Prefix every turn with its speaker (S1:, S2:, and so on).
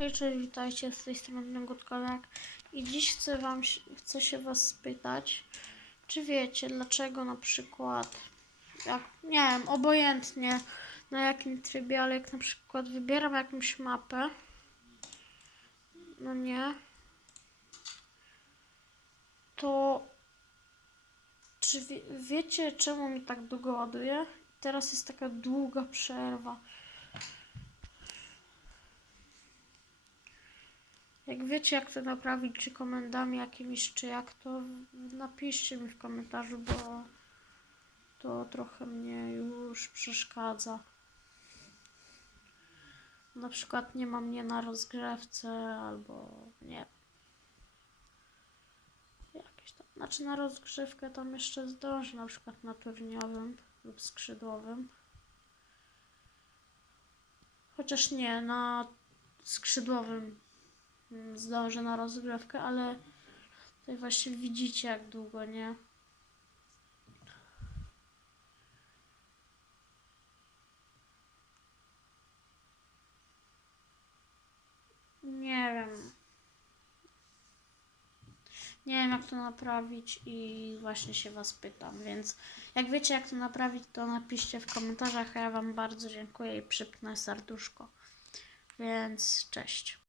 S1: Hej, cześć, witajcie z tej strony Gutkolak i dziś chcę wam, chcę się was spytać, czy wiecie dlaczego na przykład, jak, nie wiem, obojętnie na jakim trybie, ale jak na przykład wybieram jakąś mapę, no nie, to czy wie, wiecie czemu mi tak długo ładuje? Teraz jest taka długa przerwa. Jak wiecie, jak to naprawić, czy komendami jakimiś, czy jak, to napiszcie mi w komentarzu, bo to trochę mnie już przeszkadza. Na przykład nie ma mnie na rozgrzewce, albo nie. Jakieś tam. Znaczy na rozgrzewkę tam jeszcze zdążę, na przykład na turniowym lub skrzydłowym. Chociaż nie, na skrzydłowym zdążę na rozgrywkę, ale tutaj właśnie widzicie jak długo, nie? Nie wiem. Nie wiem jak to naprawić i właśnie się was pytam, więc jak wiecie jak to naprawić, to napiszcie w komentarzach, ja wam bardzo dziękuję i przypnę serduszko. Więc cześć.